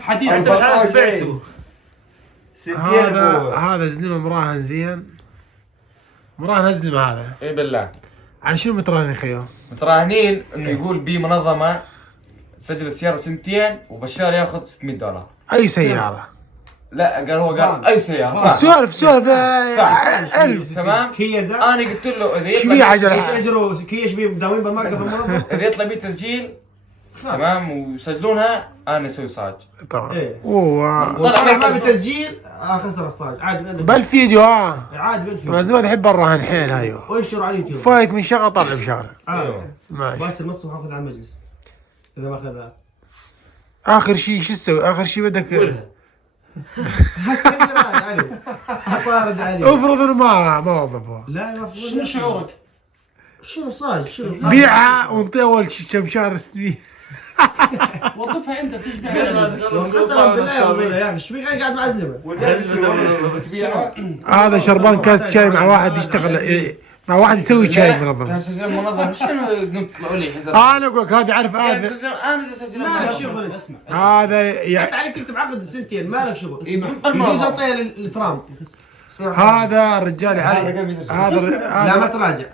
حديد بعته. هذا زلمه مراهن زين، مراهن زلمه هذا. اي بالله. على شنو متراهنين خيو؟ متراهنين انه يقول بي منظمه سجل السياره سنتين وبشار ياخذ $600. اي سياره؟ لا قال اي سياره. سوالف تمام. كيا انا قلت له اذا شو بيه عجله؟ اجروا كيا شبيه مداومين بالماركه بالمنظمه. اذا يطلع بي تسجيل تمام ويسجلونها انا اسوي صاج. طبعا. ايه طلع ما بالتسجيل خسر الصاج عادي بالفيديو. عادي بالفيديو. بس ما تحب الرهن حيل هايو. وانشر على اليوتيوب. فايت من شغله طلع بشغله. ماشي. باكر نص وحافظ على المجلس اذا ما اخذها. اخر شيء شو تسوي؟ اخر شيء بدك هسه علي طارد علي. افرض انه ما وظفوه. لا لا شنو شعورك؟ شنو صاج شنو؟ بيعها ونطيه اول كم شهر 600. وظفها عندك ايش دعوه؟ قسما بالله يا اخي ايش بيك قاعد مع زلمه؟ هذا شربان كاس شاي مع واحد يشتغل مع واحد يسوي شاي منظم. كان سجل منظم شنو قمت طلعوا لي حزر. انا اقول لك هذا عارف انا هذا اذا سجل ما لك شغل. هذا انت يعني عليك تكتب عقد سنتين ما لك شغل. المنظم. يجوز اعطيه لترامب. هذا الرجال هذا لا ما تراجع.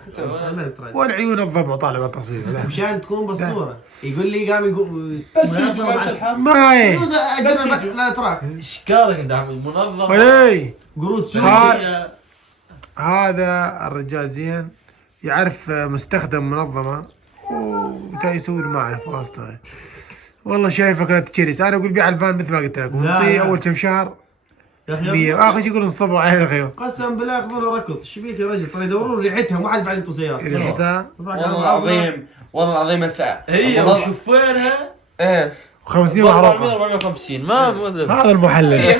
والعيون الضبع طالع بالتصوير. مشان تكون بالصوره. يقول لي قام يقول ما هي يجوز اجرب لا تراك. اشكالك انت عم المنظمه ولي قروض سوري. هذا الرجال زين يعرف مستخدم منظمه وتا يسوي له ما اعرف واسطه. والله شايفك لا تشرس. انا اقول بيع الفان مثل ما قلت لك ونعطيه اول كم شهر 600 اخر شيء يقول انصبوا عليه الخيو. قسم بالله ياخذون ركض. ايش بيك يا رجل؟ ترى يدورون ريحتها وما حد ينفع ينطوا سياره. ريحتها والله العظيم والله العظيم الساعه هي وشوفيرها ايه 50 400 محروقه. 450 ما هذا المحلل.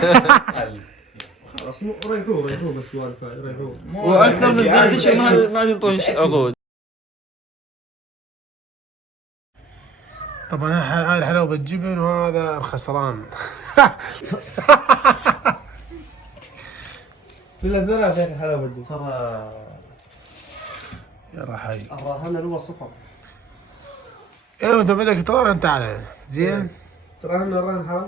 خلاص ريحوه بس سؤال ريحوه. واكثر من ذلك شيء ما ينطون عقود. طبعا هاي الحلاوه بالجبن وهذا الخسران. بالله هيك حلاوه بدي ترى يا رحي الراهن هو صفر. ايه انت بدك تراهن تعال زين. تراهن الراهن حرام.